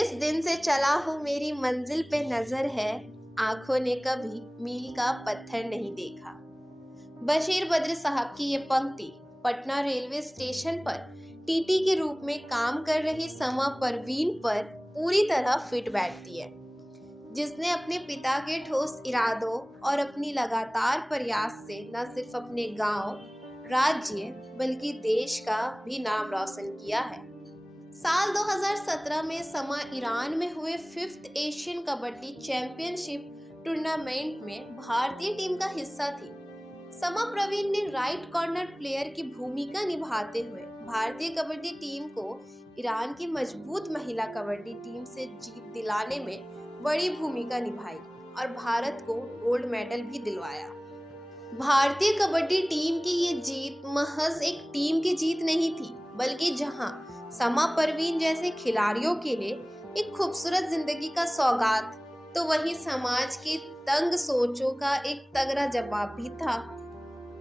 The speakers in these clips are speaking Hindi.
जिस दिन से चला हूँ मेरी मंजिल पे नजर है, आंखों ने कभी मील का पत्थर नहीं देखा। बशीर बद्र साहब की ये पंक्ति पटना रेलवे स्टेशन पर टीटी के रूप में काम कर रही समा परवीन पर पूरी तरह फिट बैठती है, जिसने अपने पिता के ठोस इरादों और अपनी लगातार प्रयास से न सिर्फ अपने गांव, राज्य बल्कि देश का भी नाम रोशन किया है। साल 2017 में समा ईरान में हुए 5th Asian kabaddi championship tournament में भारतीय टीम का हिस्सा थी। समा प्रवीण ने राइट कॉर्नर प्लेयर की भूमिका निभाते हुए भारतीय कबड्डी टीम को ईरान की मजबूत महिला कबड्डी टीम से जीत दिलाने में बड़ी भूमिका निभाई और भारत को गोल्ड मेडल भी दिलवाया। भारतीय कबड्डी टीम की ये जीत महज एक टीम की जीत नहीं थी, बल्कि जहां समा परवीन जैसे खिलाड़ियों के लिए एक खूबसूरत जिंदगी का सौगात, तो वहीं समाज की तंग सोचों का एक तगड़ा जवाब भी था।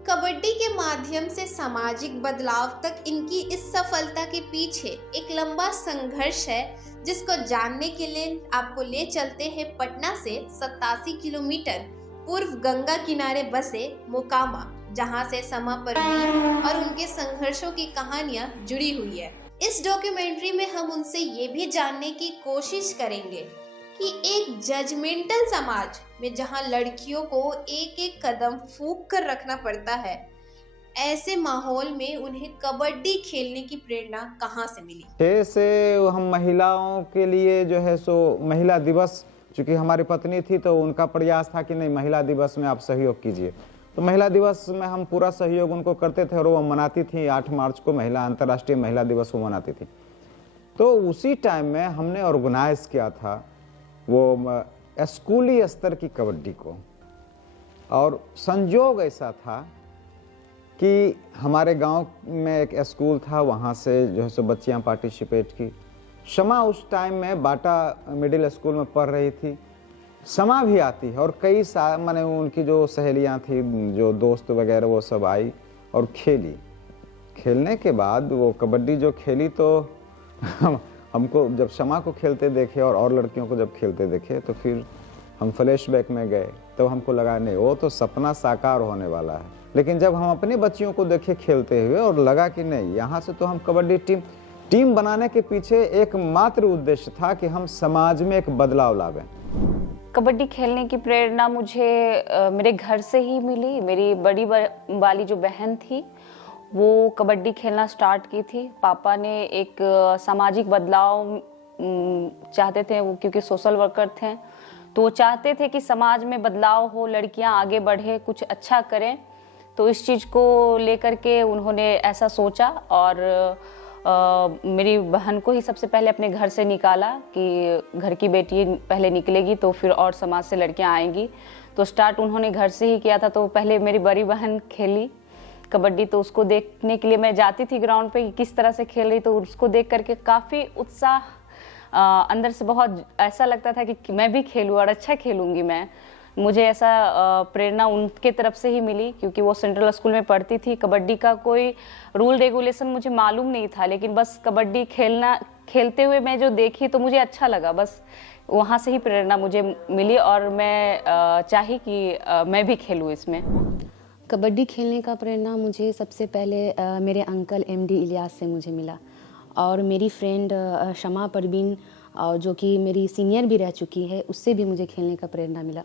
कबड्डी के माध्यम से सामाजिक बदलाव तक इनकी इस सफलता के पीछे एक लंबा संघर्ष है, जिसको जानने के लिए आपको ले चलते हैं पटना से 87 किलोमीटर पूर्व गंगा किनारे बसे मोकामा, जहां से समा परवीन और उनके संघर्षों की कहानियां जुड़ी हुई है। इस डॉक्यूमेंट्री में हम उनसे ये भी जानने की कोशिश करेंगे कि एक जजमेंटल समाज में जहां लड़कियों को एक एक कदम फूंक कर रखना पड़ता है, ऐसे माहौल में उन्हें कबड्डी खेलने की प्रेरणा कहां से मिली। जैसे हम महिलाओं के लिए जो है सो महिला दिवस, चूंकि हमारी पत्नी थी तो उनका प्रयास था कि नहीं महिला दिवस में आप सहयोग कीजिए, तो महिला दिवस में हम पूरा सहयोग उनको करते थे और वो मनाती थी। 8 मार्च को अंतर्राष्ट्रीय महिला दिवस वो मनाती थी। तो उसी टाइम में हमने ऑर्गेनाइज किया था वो स्कूली स्तर की कबड्डी को, और संयोग ऐसा था कि हमारे गांव में एक स्कूल था, वहाँ से जो है सो बच्चियाँ पार्टिसिपेट की। समा उस टाइम में बाटा मिडिल स्कूल में पढ़ रही थी, समा भी आती है और कई माने उनकी जो सहेलियां थी, जो दोस्त वगैरह, वो सब आई और खेली। खेलने के बाद वो कबड्डी जो खेली तो हमको जब समा को खेलते देखे और लड़कियों को जब खेलते देखे तो फिर हम फ्लैशबैक में गए, तो हमको लगा नहीं वो तो सपना साकार होने वाला है। लेकिन जब हम अपनी बच्चियों को देखे खेलते हुए और लगा कि नहीं, यहाँ से तो हम कबड्डी टीम बनाने के पीछे एकमात्र उद्देश्य था कि हम समाज में एक बदलाव लावें। कबड्डी खेलने की प्रेरणा मुझे मेरे घर से ही मिली। मेरी बड़ी वाली जो बहन थी वो कबड्डी खेलना स्टार्ट की थी। पापा ने एक सामाजिक बदलाव चाहते थे, वो क्योंकि सोशल वर्कर थे, तो वो चाहते थे कि समाज में बदलाव हो, लड़कियां आगे बढ़े, कुछ अच्छा करें। तो इस चीज़ को लेकर के उन्होंने ऐसा सोचा और मेरी बहन को ही सबसे पहले अपने घर से निकाला कि घर की बेटी पहले निकलेगी तो फिर और समाज से लड़कियां आएंगी। तो स्टार्ट उन्होंने घर से ही किया था। तो पहले मेरी बड़ी बहन खेली कबड्डी, तो उसको देखने के लिए मैं जाती थी ग्राउंड पे कि किस तरह से खेल रही, तो उसको देख करके काफ़ी उत्साह अंदर से बहुत ऐसा लगता था कि मैं भी खेलूँ और अच्छा खेलूँगी मैं। मुझे ऐसा प्रेरणा उनके तरफ से ही मिली, क्योंकि वो सेंट्रल स्कूल में पढ़ती थी। कबड्डी का कोई रूल रेगुलेशन मुझे मालूम नहीं था, लेकिन बस कबड्डी खेलते हुए मैं जो देखी तो मुझे अच्छा लगा। बस वहाँ से ही प्रेरणा मुझे मिली और मैं चाही कि मैं भी खेलूँ इसमें। कबड्डी खेलने का प्रेरणा मुझे सबसे पहले मेरे अंकल MD इलियास से मुझे मिला, और मेरी फ्रेंड समा परवीन जो कि मेरी सीनियर भी रह चुकी है, उससे भी मुझे खेलने का प्रेरणा मिला।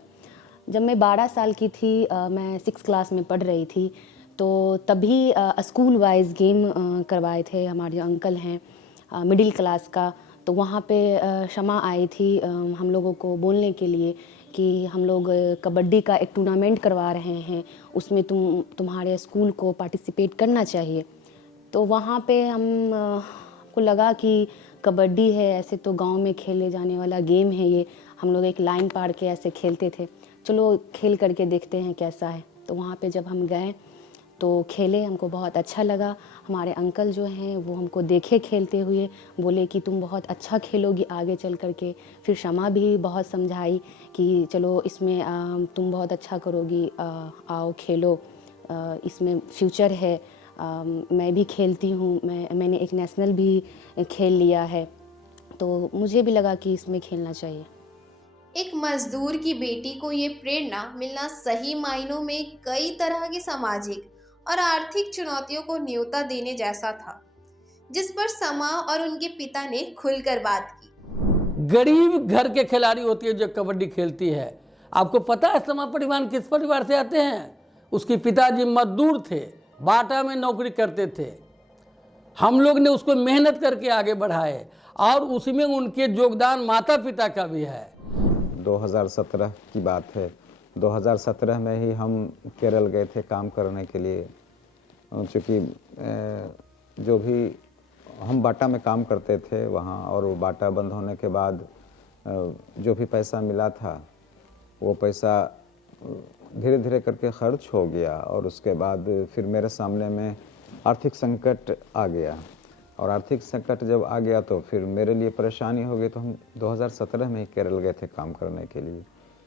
जब मैं 12 साल की थी, मैं 6th क्लास में पढ़ रही थी, तो तभी स्कूल वाइज गेम करवाए थे हमारे जो अंकल हैं मिडिल क्लास का। तो वहाँ पे समा आई थी हम लोगों को बोलने के लिए कि हम लोग कबड्डी का एक टूर्नामेंट करवा रहे हैं, उसमें तुम्हारे स्कूल को पार्टिसिपेट करना चाहिए। तो वहाँ पे हम को लगा कि कबड्डी है, ऐसे तो गांव में खेले जाने वाला गेम है ये। हम लोग एक लाइन पार के ऐसे खेलते थे, चलो खेल करके देखते हैं कैसा है। तो वहाँ पे जब हम गए तो खेले, हमको बहुत अच्छा लगा। हमारे अंकल जो हैं वो हमको देखे खेलते हुए, बोले कि तुम बहुत अच्छा खेलोगी आगे चल करके। फिर समा भी बहुत समझाई कि चलो इसमें तुम बहुत अच्छा करोगी, आओ खेलो, इसमें फ्यूचर है। मैं भी खेलती हूँ, मैंने एक नेशनल भी खेल लिया है। तो मुझे भी लगा कि इसमें खेलना चाहिए। एक मजदूर की बेटी को ये प्रेरणा मिलना सही मायनों में कई तरह की सामाजिक और आर्थिक चुनौतियों को न्योता देने जैसा था, जिस पर समा और उनके पिता ने खुलकर बात की। गरीब घर के खिलाड़ी होती है जो कबड्डी खेलती है। आपको पता है समा परिवार किस परिवार से आते हैं? उसके पिताजी मजदूर थे, बाटा में नौकरी करते थे। हम लोग ने उसको मेहनत करके आगे बढ़ाए और उसमें उनके योगदान माता पिता का भी है। 2017 की बात है। 2017 में ही हम केरल गए थे काम करने के लिए, चूँकि जो भी हम बाटा में काम करते थे वहाँ, और वो बाटा बंद होने के बाद जो भी पैसा मिला था वो पैसा धीरे धीरे करके खर्च हो गया, और उसके बाद फिर मेरे सामने में आर्थिक संकट आ गया। और आर्थिक संकट जब आ गया तो फिर मेरे लिए परेशानी हो गई। तो हम 2017 में ही केरल गए थे काम करने के लिए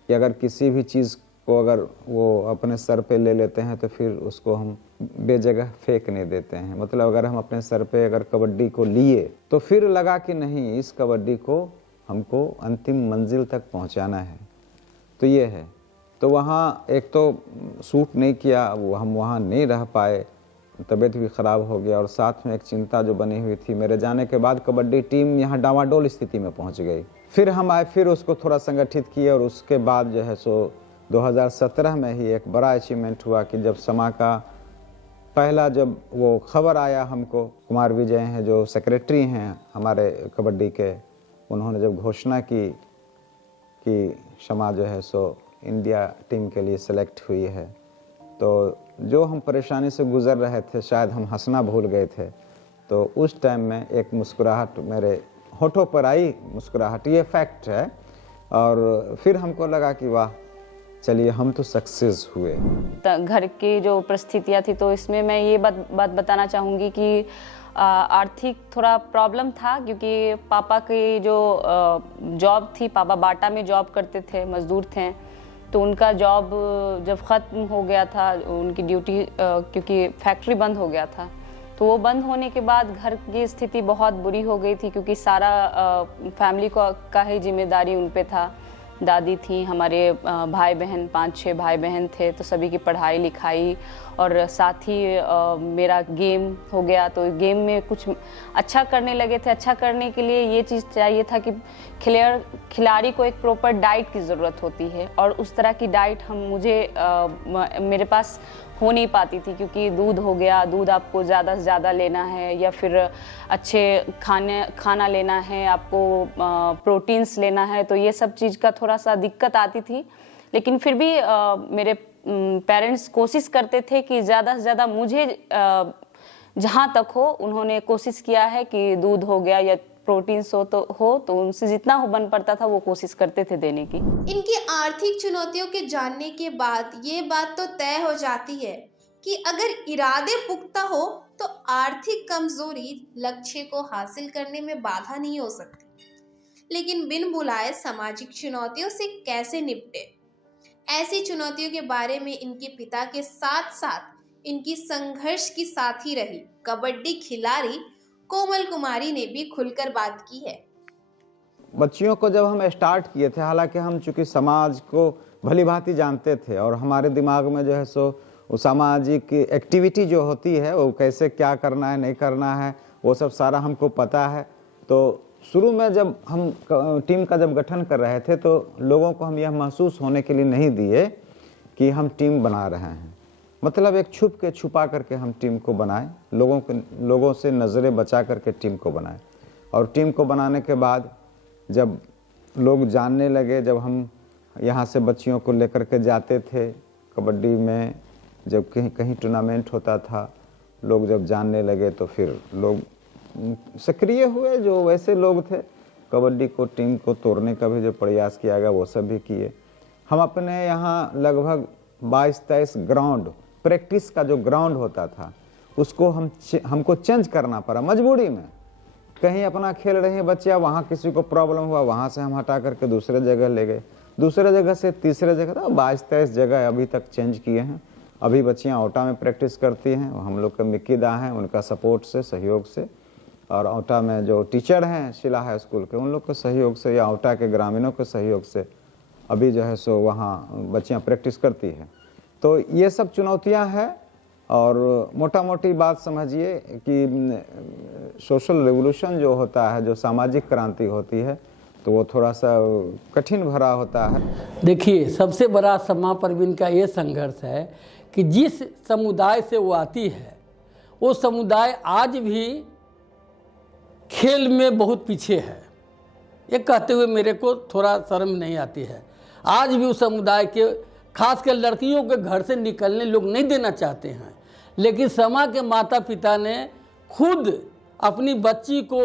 कि अगर किसी भी चीज़ को अगर वो अपने सर पे ले लेते हैं तो फिर उसको हम बेजगह फेंक नहीं देते हैं। मतलब अगर हम अपने सर पे अगर कबड्डी को लिए तो फिर लगा कि नहीं, इस कबड्डी को हमको अंतिम मंजिल तक पहुंचाना है। तो ये है। तो वहाँ एक तो सूट नहीं किया, वो हम वहाँ नहीं रह पाए, तबीयत भी ख़राब हो गया, और साथ में एक चिंता जो बनी हुई थी मेरे जाने के बाद कबड्डी टीम यहाँ डावाडोल स्थिति में पहुँच गई। फिर हम आए, फिर उसको थोड़ा संगठित किए, और उसके बाद जो है सो 2017 में ही एक बड़ा अचीवमेंट हुआ कि जब समा का पहला जब वो खबर आया हमको, कुमार विजय हैं जो सेक्रेटरी हैं हमारे कबड्डी के, उन्होंने जब घोषणा की कि समा जो है सो इंडिया टीम के लिए सेलेक्ट हुई है, तो जो हम परेशानी से गुज़र रहे थे, शायद हम हंसना भूल गए थे। तो उस टाइम में एक मुस्कुराहट मेरे होठों पर आई, मुस्कुराहट, ये फैक्ट है। और फिर हमको लगा कि वाह, चलिए हम तो सक्सेस हुए। घर की जो परिस्थितियाँ थी, तो इसमें मैं ये बात बताना चाहूँगी कि आर्थिक थोड़ा प्रॉब्लम था, क्योंकि पापा की जो जॉब थी, पापा बाटा में जॉब करते थे, मज़दूर थे। तो उनका जॉब जब ख़त्म हो गया था, उनकी ड्यूटी, क्योंकि फैक्ट्री बंद हो गया था, तो वो बंद होने के बाद घर की स्थिति बहुत बुरी हो गई थी, क्योंकि सारा फैमिली का ही जिम्मेदारी उन पे था। दादी थी, हमारे भाई बहन, 5-6 भाई बहन थे, तो सभी की पढ़ाई लिखाई, और साथ ही मेरा गेम हो गया। तो गेम में कुछ अच्छा करने लगे थे। अच्छा करने के लिए ये चीज़ चाहिए था कि खिलाड़ी को एक प्रॉपर डाइट की ज़रूरत होती है, और उस तरह की डाइट मेरे पास हो नहीं पाती थी, क्योंकि दूध हो गया, दूध आपको ज़्यादा से ज़्यादा लेना है, या फिर अच्छे खाना लेना है, आपको प्रोटीन्स लेना है, तो ये सब चीज़ का थोड़ा सा दिक्कत आती थी। लेकिन फिर भी मेरे पेरेंट्स कोशिश करते थे कि ज़्यादा से ज़्यादा मुझे जहाँ तक हो, उन्होंने कोशिश किया है कि दूध हो गया या प्रोटीन्स हो तो उनसे जितना हो बन पड़ता था वो कोशिश करते थे देने की। इनकी आर्थिक चुनौतियों के जानने के बाद ये बात तो तय हो जाती है कि अगर इरादे पुख्ता हो तो आर्थिक कमजोरी लक्ष्य को हासिल करने में बाधा नहीं हो सकती। लेकिन बिन बुलाए सामाजिक चुनौतियों से कैसे निपटे, ऐसी चुनौतियों के बारे में इनके पिता के साथ साथ इनकी संघर्ष की साथी रही कबड्डी खिलाड़ी कोमल कुमारी ने भी खुलकर बात की है। बच्चियों को जब हम स्टार्ट किए थे, हालांकि हम चूँकि समाज को भली भांति जानते थे, और हमारे दिमाग में जो है सो वो सामाजिक एक्टिविटी जो होती है वो कैसे क्या करना है नहीं करना है वो सब सारा हमको पता है। तो शुरू में जब हम टीम का जब गठन कर रहे थे तो लोगों को हम यह महसूस होने के लिए नहीं दिए कि हम टीम बना रहे हैं। मतलब एक छुपा करके हम टीम को बनाए, लोगों से नज़रें बचा करके टीम को बनाए। और टीम को बनाने के बाद जब लोग जानने लगे, जब हम यहाँ से बच्चियों को लेकर के जाते थे कबड्डी में, जब कहीं टूर्नामेंट होता था, लोग जब जानने लगे तो फिर लोग सक्रिय हुए। जो वैसे लोग थे कबड्डी को टीम को तोड़ने का भी जो प्रयास किया गया वो सब भी किए। हम अपने यहाँ लगभग 22-23 ग्राउंड, प्रैक्टिस का जो ग्राउंड होता था उसको हमको चेंज करना पड़ा मजबूरी में। कहीं अपना खेल रहे हैं बच्चे, वहाँ किसी को प्रॉब्लम हुआ, वहाँ से हम हटा करके दूसरे जगह ले गए, दूसरे जगह से तीसरे जगह, तो 22-23 जगह अभी तक चेंज किए हैं। अभी बच्चियाँ ओटा में प्रैक्टिस करती हैं, हम लोग के मिक्की दा हैं, उनका सपोर्ट से, सहयोग से। और औटा में जो टीचर हैं शिला हाई स्कूल के, उन लोग के सहयोग से या औटा के ग्रामीणों के सहयोग से अभी जो है सो वहाँ बच्चियाँ प्रैक्टिस करती है। तो ये सब चुनौतियाँ हैं और मोटा मोटी बात समझिए कि सोशल रेवोल्यूशन जो होता है, जो सामाजिक क्रांति होती है, तो वो थोड़ा सा कठिन भरा होता है। देखिए, सबसे बड़ा समा परवीन का ये संघर्ष है कि जिस समुदाय से वो आती है वो समुदाय आज भी खेल में बहुत पीछे है। ये कहते हुए मेरे को थोड़ा शर्म नहीं आती है। आज भी उस समुदाय के खासकर लड़कियों के घर से निकलने लोग नहीं देना चाहते हैं, लेकिन समा के माता पिता ने खुद अपनी बच्ची को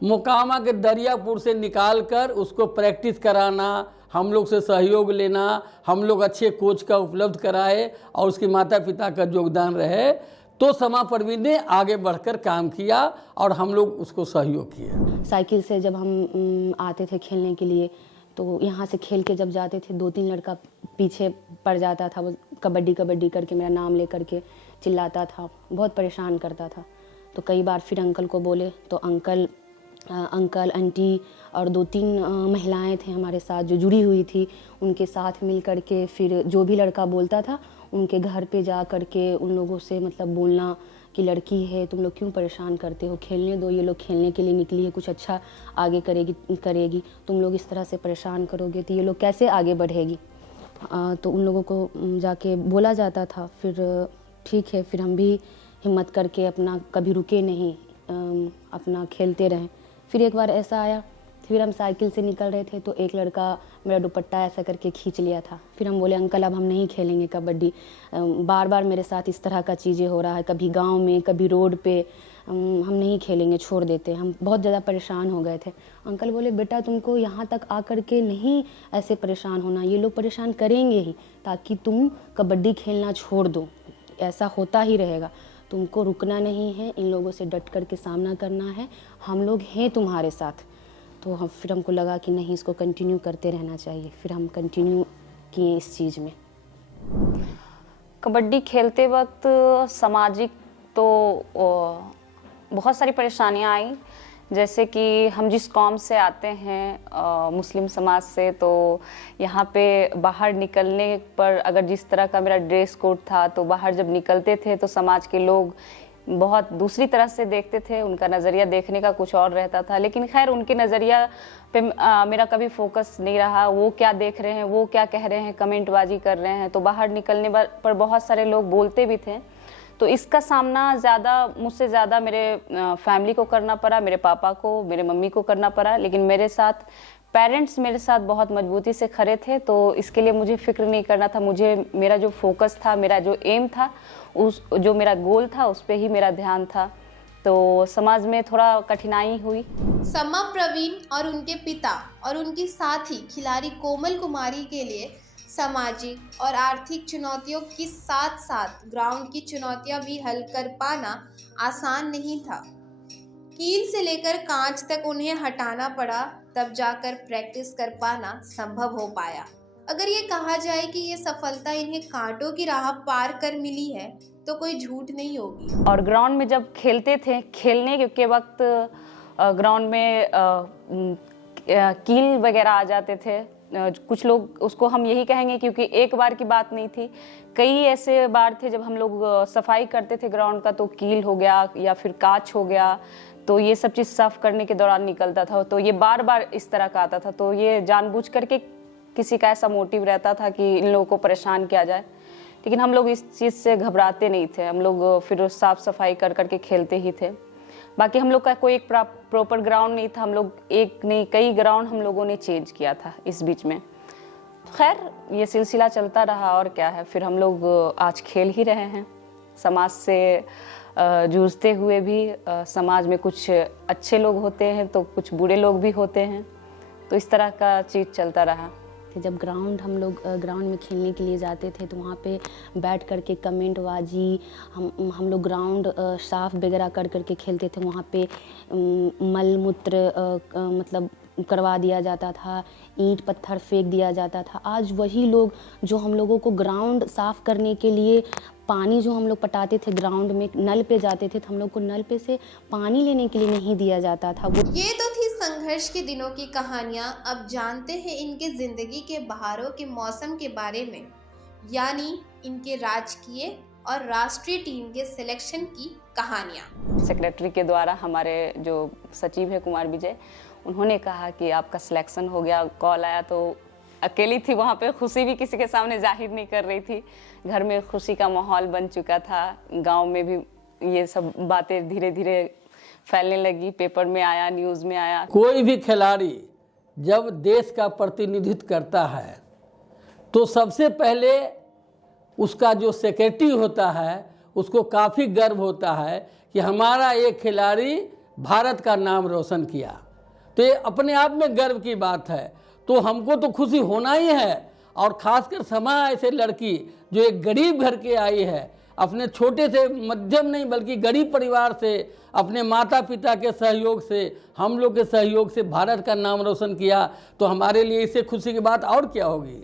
मोकामा के दरियापुर से निकालकर उसको प्रैक्टिस कराना, हम लोग से सहयोग लेना, हम लोग अच्छे कोच का उपलब्ध कराए और उसके माता पिता का योगदान रहे, तो समा परवीन ने आगे बढ़कर काम किया और हम लोग उसको सहयोग किया। साइकिल से जब हम आते थे खेलने के लिए, तो यहाँ से खेल के जब जाते थे 2-3 लड़का पीछे पड़ जाता था, वो कबड्डी कबड्डी करके मेरा नाम ले करके चिल्लाता था, बहुत परेशान करता था। तो कई बार फिर अंकल को बोले तो अंकल आंटी और 2-3 महिलाएं थे हमारे साथ जो जुड़ी हुई थी, उनके साथ मिल करके फिर जो भी लड़का बोलता था उनके घर पे जा करके उन लोगों से मतलब बोलना कि लड़की है, तुम लोग क्यों परेशान करते हो, खेलने दो, ये लोग खेलने के लिए निकली है, कुछ अच्छा आगे करेगी, तुम लोग इस तरह से परेशान करोगे तो ये लोग कैसे आगे बढ़ेगी। तो उन लोगों को जाके बोला जाता था। फिर ठीक है, फिर हम भी हिम्मत करके अपना कभी रुके नहीं, अपना खेलते रहें। फिर एक बार ऐसा आया, फिर हम साइकिल से निकल रहे थे तो एक लड़का मेरा दुपट्टा ऐसा करके खींच लिया था। फिर हम बोले अंकल अब हम नहीं खेलेंगे कबड्डी, बार बार मेरे साथ इस तरह का चीज़ें हो रहा है, कभी गांव में कभी रोड पे, हम नहीं खेलेंगे, छोड़ देते। हम बहुत ज़्यादा परेशान हो गए थे। अंकल बोले बेटा तुमको यहाँ तक आकर के नहीं ऐसे परेशान होना, ये लोग परेशान करेंगे ही ताकि तुम कबड्डी खेलना छोड़ दो, ऐसा होता ही रहेगा, तुमको रुकना नहीं है, इन लोगों से डट कर के सामना करना है, हम लोग हैं तुम्हारे साथ। तो फिर हमको लगा कि नहीं, इसको कंटिन्यू करते रहना चाहिए। फिर हम कंटिन्यू किए इस चीज़ में। कबड्डी खेलते वक्त सामाजिक तो बहुत सारी परेशानियां आई, जैसे कि हम जिस कौम से आते हैं मुस्लिम समाज से, तो यहाँ पे बाहर निकलने पर अगर जिस तरह का मेरा ड्रेस कोड था, तो बाहर जब निकलते थे तो समाज के लोग बहुत दूसरी तरह से देखते थे, उनका नज़रिया देखने का कुछ और रहता था। लेकिन खैर उनके नज़रिया पे मेरा कभी फोकस नहीं रहा, वो क्या देख रहे हैं, वो क्या कह रहे हैं, कमेंटबाजी कर रहे हैं। तो बाहर निकलने पर बहुत सारे लोग बोलते भी थे, तो इसका सामना मुझसे ज़्यादा मेरे फैमिली को करना पड़ा, मेरे पापा को, मेरे मम्मी को करना पड़ा। लेकिन मेरे साथ पेरेंट्स मेरे साथ बहुत मजबूती से खड़े थे, तो इसके लिए मुझे फिक्र नहीं करना था। मेरा जो फोकस था, मेरा जो एम था, जो मेरा गोल था, उस पर ही मेरा ध्यान था। तो समाज में थोड़ा कठिनाई हुई। समा प्रवीण और उनके पिता और उनकी साथी खिलाड़ी कोमल कुमारी के लिए सामाजिक और आर्थिक चुनौतियों के साथ साथ ग्राउंड की चुनौतियां भी हल कर पाना आसान नहीं था। कील से लेकर कांच तक उन्हें हटाना पड़ा, तब जाकर प्रैक्टिस कर पाना संभव हो पाया। अगर ये कहा जाए कि ये सफलता इन्हें कांटों की राह पार कर मिली है, तो कोई झूठ नहीं होगी। और ग्राउंड में जब खेलते थे, खेलने के वक्त ग्राउंड में कील वगैरह आ जाते थे। कुछ लोग उसको हम यही कहेंगे क्योंकि एक बार की बात नहीं थी, कई ऐसे बार थे जब हम लोग सफाई करते थे ग्राउंड का, तो कील हो गया या फिर कांच हो गया, तो ये सब चीज़ साफ करने के दौरान निकलता था। तो ये बार बार इस तरह का आता था, तो ये जानबूझ करके किसी का ऐसा मोटिव रहता था कि इन लोगों को परेशान किया जाए। लेकिन हम लोग इस चीज़ से घबराते नहीं थे, हम लोग फिर साफ सफाई कर करके खेलते ही थे। बाकी हम लोग का कोई एक प्रॉपर ग्राउंड नहीं था, हम लोग एक नहीं कई ग्राउंड हम लोगों ने चेंज किया था इस बीच में। खैर ये सिलसिला चलता रहा और क्या है, फिर हम लोग आज खेल ही रहे हैं। समाज से जूझते हुए भी समाज में कुछ अच्छे लोग होते हैं तो कुछ बुरे लोग भी होते हैं, तो इस तरह का चीज़ चलता रहा। जब हम लोग ग्राउंड में खेलने के लिए जाते थे तो वहाँ पे बैठ करके कमेंटबाजी, हम लोग ग्राउंड साफ वगैरह कर करके खेलते थे। वहाँ पे मल मूत्र मतलब करवा दिया जाता था, ईंट पत्थर फेंक दिया जाता था। आज वही लोग जो हम लोगों को ग्राउंड साफ़ करने के लिए पानी जो हम लोग पटाते थे ग्राउंड में, नल पे जाते थे तो हम लोग को नल पे से पानी लेने के लिए नहीं दिया जाता था। वो ये तो थी संघर्ष के दिनों की कहानियां। अब जानते हैं इनके जिंदगी के बहारों के मौसम के बारे में, यानी इनके राजकीय और राष्ट्रीय टीम के सिलेक्शन की कहानियां। सेक्रेटरी के द्वारा हमारे जो सचिव है कुमार विजय, उन्होंने कहा कि आपका सिलेक्शन हो गया। कॉल आया तो अकेली थी वहाँ पे, खुशी भी किसी के सामने जाहिर नहीं कर रही थी। घर में खुशी का माहौल बन चुका था, गांव में भी ये सब बातें धीरे धीरे फैलने लगी, पेपर में आया, न्यूज़ में आया। कोई भी खिलाड़ी जब देश का प्रतिनिधित्व करता है तो सबसे पहले उसका जो सेक्रेटरी होता है उसको काफ़ी गर्व होता है कि हमारा एक खिलाड़ी भारत का नाम रोशन किया। तो ये अपने आप में गर्व की बात है, तो हमको तो खुशी होना ही है। और ख़ासकर समा ऐसे लड़की जो एक गरीब घर के आई है, अपने छोटे से मध्यम नहीं बल्कि गरीब परिवार से, अपने माता पिता के सहयोग से, हम लोग के सहयोग से भारत का नाम रोशन किया, तो हमारे लिए इससे खुशी की बात और क्या होगी।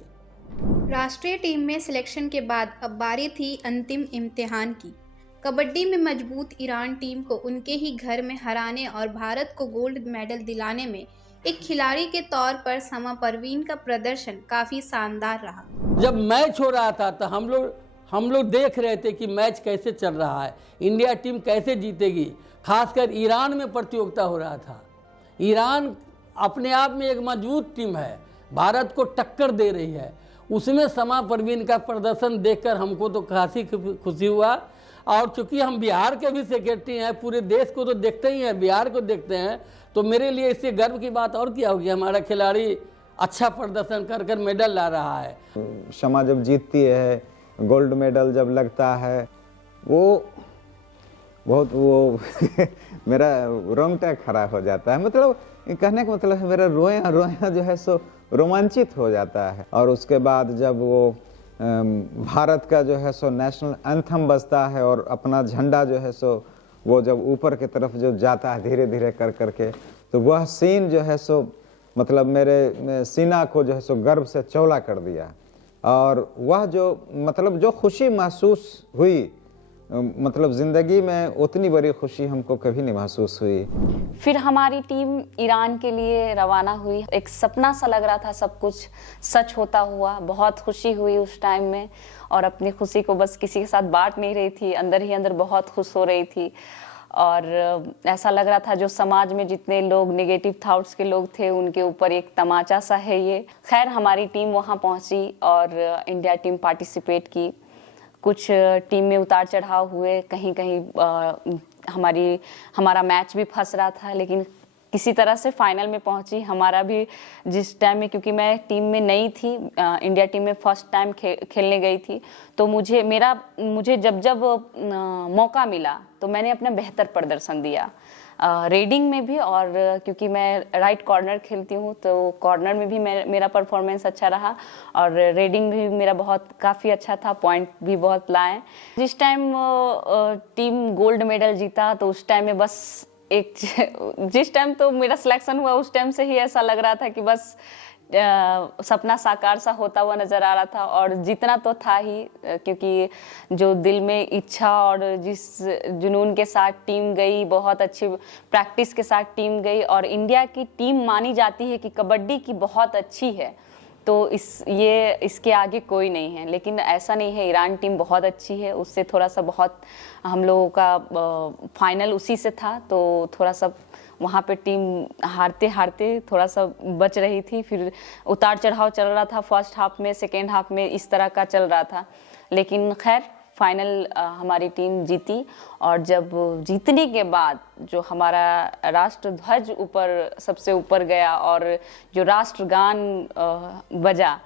राष्ट्रीय टीम में सिलेक्शन के बाद अब बारी थी अंतिम इम्तिहान की। कबड्डी में मजबूत ईरान टीम को उनके ही घर में हराने और भारत को गोल्ड मेडल दिलाने में एक खिलाड़ी के तौर पर समा परवीन का प्रदर्शन काफ़ी शानदार रहा। जब मैच हो रहा था तो हम लोग देख रहे थे कि मैच कैसे चल रहा है, इंडिया टीम कैसे जीतेगी। खासकर ईरान में प्रतियोगिता हो रहा था। ईरान अपने आप में एक मजबूत टीम है, भारत को टक्कर दे रही है। उसमें समा परवीन का प्रदर्शन देखकर हमको तो काफ़ी खुशी हुआ। और चूँकि हम बिहार के भी सेक्रेटरी हैं, पूरे देश को तो देखते ही हैं, बिहार को देखते हैं, तो मेरे लिए इससे गर्व की बात और क्या होगी। हमारा खिलाड़ी अच्छा प्रदर्शन कर कर मेडल ला रहा है। शमा जब जीतती है, गोल्ड मेडल जब लगता है, वो बहुत मेरा रोंगटा खड़ा हो जाता है। मतलब कहने का मतलब है मेरा रोया जो है सो रोमांचित हो जाता है। और उसके बाद जब वो भारत का जो है सो नेशनल एंथम बजता है और अपना झंडा जो है सो वो जब ऊपर की तरफ जो जाता है धीरे धीरे कर करके, तो वह सीन जो है सो मतलब मेरे सीना को जो है सो गर्व से चौड़ा कर दिया। और वह जो मतलब जो खुशी महसूस हुई, मतलब ज़िंदगी में उतनी बड़ी खुशी हमको कभी नहीं महसूस हुई। फिर हमारी टीम ईरान के लिए रवाना हुई। एक सपना सा लग रहा था, सब कुछ सच होता हुआ। बहुत खुशी हुई उस टाइम में, और अपनी खुशी को बस किसी के साथ बांट नहीं रही थी, अंदर ही अंदर बहुत खुश हो रही थी। और ऐसा लग रहा था जो समाज में जितने लोग नेगेटिव थॉट्स के लोग थे उनके ऊपर एक तमाचा सा है ये। खैर हमारी टीम वहाँ पहुँची और इंडिया टीम पार्टिसिपेट की। कुछ टीम में उतार चढ़ाव हुए, कहीं कहीं हमारा मैच भी फंस रहा था, लेकिन किसी तरह से फाइनल में पहुंची। हमारा भी जिस टाइम में, क्योंकि मैं टीम में नई थी, इंडिया टीम में फर्स्ट टाइम खेलने गई थी, तो मुझे जब मौका मिला तो मैंने अपना बेहतर प्रदर्शन दिया रेडिंग में भी। और क्योंकि मैं राइट कॉर्नर खेलती हूँ तो कॉर्नर में भी मेरा परफॉर्मेंस अच्छा रहा, और रेडिंग भी मेरा काफ़ी अच्छा था, पॉइंट भी बहुत लाए। जिस टाइम टीम गोल्ड मेडल जीता तो उस टाइम में बस जिस टाइम तो मेरा सिलेक्शन हुआ उस टाइम से ही ऐसा लग रहा था कि बस सपना साकार सा होता हुआ नज़र आ रहा था। और जीतना तो था ही, क्योंकि जो दिल में इच्छा और जिस जुनून के साथ टीम गई, बहुत अच्छी प्रैक्टिस के साथ टीम गई, और इंडिया की टीम मानी जाती है कि कबड्डी की बहुत अच्छी है, तो इसके आगे कोई नहीं है। लेकिन ऐसा नहीं है, ईरान टीम बहुत अच्छी है, उससे थोड़ा सा बहुत हम लोगों का फाइनल उसी से था, तो थोड़ा सा वहाँ पे टीम हारते हारते थोड़ा सा बच रही थी। फिर उतार चढ़ाव चल रहा था, फर्स्ट हाफ में, सेकेंड हाफ में, इस तरह का चल रहा था। लेकिन खैर फाइनल हमारी टीम जीती। और जब जीतने के बाद जो हमारा राष्ट्र ध्वज सबसे ऊपर गया और जो राष्ट्रगान बजा,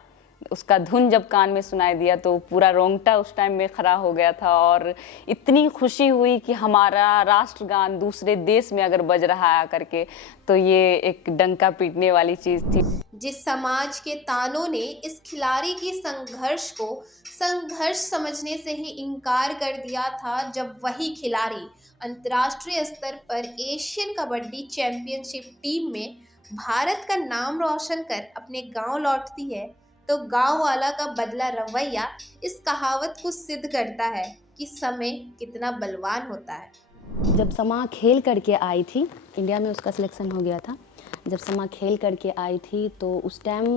उसका धुन जब कान में सुनाई दिया तो पूरा रोंगटा उस टाइम में खड़ा हो गया था। और इतनी खुशी हुई कि हमारा राष्ट्रगान दूसरे देश में अगर बज रहा है करके, तो ये एक डंका पीटने वाली चीज़ थी। जिस समाज के तानों ने इस खिलाड़ी की संघर्ष को संघर्ष समझने से ही इनकार कर दिया था, जब वही खिलाड़ी अंतर्राष्ट्रीय स्तर पर एशियन कबड्डी चैंपियनशिप टीम में भारत का नाम रोशन कर अपने गांव लौटती है तो गांव वाला का बदला रवैया इस कहावत को सिद्ध करता है कि समय कितना बलवान होता है। जब समा खेल करके आई थी, इंडिया में उसका सिलेक्शन हो गया था। जब समा खेल करके आई थी तो उस टाइम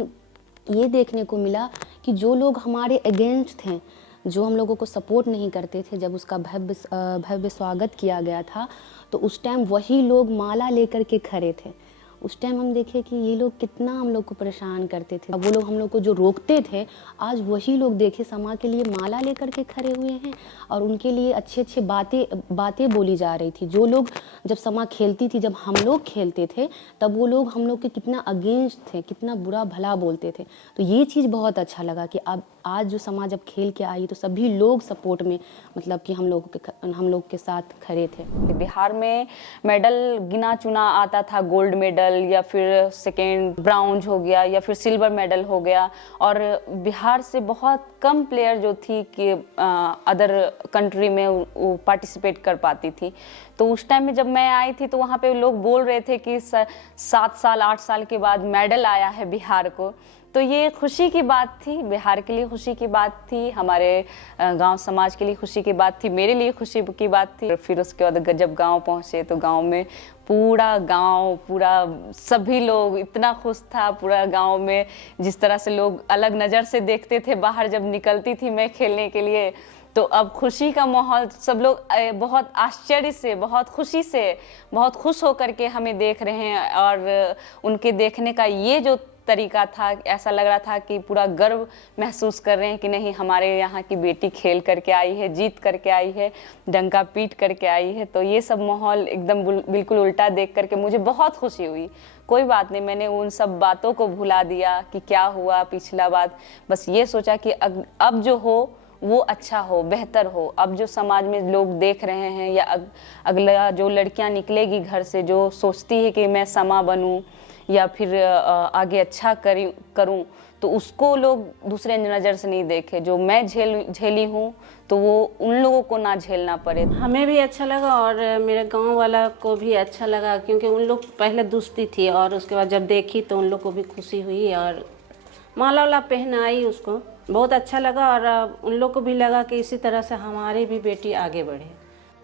ये देखने को मिला कि जो लोग हमारे अगेंस्ट थे, जो हम लोगों को सपोर्ट नहीं करते थे, जब उसका भव्य स्वागत किया गया था तो उस टाइम वही लोग माला लेकर के खड़े थे। उस टाइम हम देखे कि ये लोग कितना हम लोग को परेशान करते थे। वो लोग हम लोग को जो रोकते थे, आज वही लोग देखे समा के लिए माला लेकर के खड़े हुए हैं और उनके लिए अच्छे अच्छे बातें बोली जा रही थी। जो लोग जब समा खेलती थी, जब हम लोग खेलते थे, तब वो लोग हम लोग के कितना अगेंस्ट थे, कितना बुरा भला बोलते थे। तो ये चीज़ बहुत अच्छा लगा कि अब आज जो समा जब खेल के आई तो सभी लोग सपोर्ट में, मतलब कि हम लोग के साथ खड़े थे। बिहार में मेडल गिना चुना आता था, गोल्ड मेडल या फिर सेकेंड ब्राउन्ज हो गया या फिर सिल्वर मेडल हो गया, और बिहार से बहुत कम प्लेयर जो थी कि अदर कंट्री में वो पार्टिसिपेट कर पाती थी। तो उस टाइम में जब मैं आई थी तो वहाँ पे लोग बोल रहे थे कि 7 साल 8 साल के बाद मेडल आया है बिहार को। तो ये खुशी की बात थी, बिहार के लिए खुशी की बात थी, हमारे गांव समाज के लिए खुशी की बात थी, मेरे लिए खुशी की बात थी। फिर उसके बाद जब गांव पहुंचे तो गांव में पूरा सभी लोग इतना खुश था, पूरा गांव में जिस तरह से लोग अलग नज़र से देखते थे बाहर जब निकलती थी मैं खेलने के लिए, तो अब खुशी का माहौल, सब लोग बहुत आश्चर्य से, बहुत खुशी से, बहुत खुश होकर के हमें देख रहे हैं। और उनके देखने का ये जो तरीका था, ऐसा लग रहा था कि पूरा गर्व महसूस कर रहे हैं कि नहीं, हमारे यहाँ की बेटी खेल करके आई है, जीत करके आई है, डंका पीट करके आई है। तो ये सब माहौल एकदम बिल्कुल उल्टा देख करके मुझे बहुत खुशी हुई। कोई बात नहीं, मैंने उन सब बातों को भुला दिया कि क्या हुआ पिछला बात, बस ये सोचा कि अब जो हो वो अच्छा हो, बेहतर हो। अब जो समाज में लोग देख रहे हैं या अगला जो लड़कियां निकलेगी घर से जो सोचती है कि मैं समा बनूं या फिर आगे अच्छा करूं, तो उसको लोग दूसरे नज़र से नहीं देखे। जो मैं झेली हूं तो वो उन लोगों को ना झेलना पड़े। हमें भी अच्छा लगा और मेरे गांव वाला को भी अच्छा लगा, क्योंकि उन लोग पहले दुस्ती थी और उसके बाद जब देखी तो उन लोग को भी खुशी हुई और माला वाला पहनाई, उसको बहुत अच्छा लगा। और उन लोग को भी लगा कि इसी तरह से हमारी भी बेटी आगे बढ़े।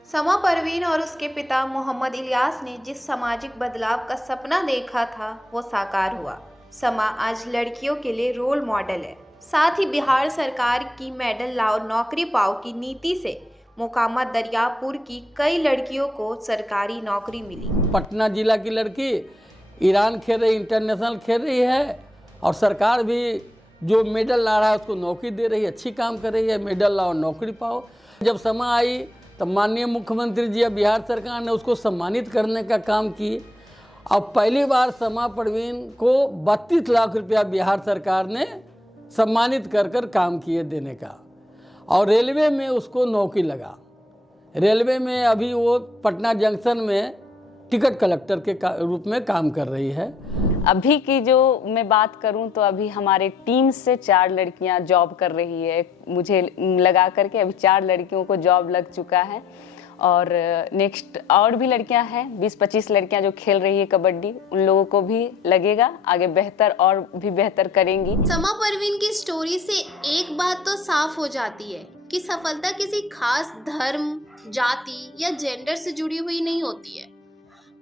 समा परवीन और उसके पिता मोहम्मद इलियास ने जिस सामाजिक बदलाव का सपना देखा था वो साकार हुआ। समा आज लड़कियों के लिए रोल मॉडल है। साथ ही बिहार सरकार की मेडल लाओ नौकरी पाओ की नीति से मोकामा दरियापुर की कई लड़कियों को सरकारी नौकरी मिली। पटना जिला की लड़की ईरान खेल रही, इंटरनेशनल खेल रही है, और सरकार भी जो मेडल ला रहा है उसको नौकरी दे रही है, अच्छी काम कर रही है। मेडल लाओ नौकरी पाओ। जब समा आई तो माननीय मुख्यमंत्री जी या बिहार सरकार ने उसको सम्मानित करने का काम किए। अब पहली बार समा परवीन को 32 लाख रुपया बिहार सरकार ने सम्मानित कर काम किए देने का, और रेलवे में उसको नौकरी लगा। रेलवे में अभी वो पटना जंक्शन में टिकट कलेक्टर के रूप में काम कर रही है। अभी की जो मैं बात करूं तो अभी हमारे टीम से 4 लड़कियां जॉब कर रही है। मुझे लगा करके अभी 4 लड़कियों को जॉब लग चुका है, और नेक्स्ट और भी लड़कियां हैं, 20-25 लड़कियां जो खेल रही है कबड्डी, उन लोगों को भी लगेगा आगे बेहतर और भी बेहतर करेंगी। समा परवीन की स्टोरी से एक बात तो साफ हो जाती है कि सफलता किसी खास धर्म, जाति या जेंडर से जुड़ी हुई नहीं होती है,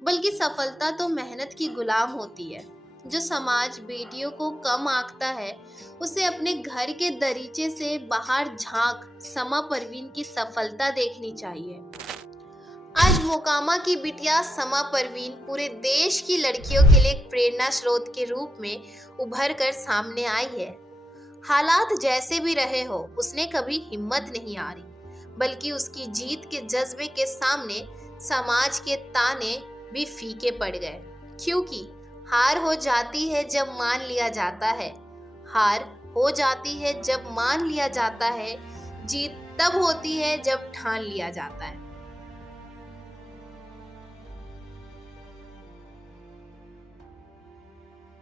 बल्कि सफलता तो मेहनत की गुलाम होती है। जो समाज बेटियों को कम आंकता है उसे अपने घर के दरीचे से बाहर झांक समा परवीन की सफलता देखनी चाहिए। आज मोकामा की बिटिया समा परवीन पूरे देश की लड़कियों के लिए एक प्रेरणा स्रोत के रूप में उभर कर सामने आई है। हालात जैसे भी रहे हो, उसने कभी हिम्मत नहीं हारी, बल्कि उसकी जीत के जज्बे के सामने समाज के ताने भी फीके पड़ गए। क्योंकि हार हो जाती है जब मान लिया जाता है, हार हो जाती है जब मान लिया जाता है, जीत तब होती है जब ठान लिया जाता है।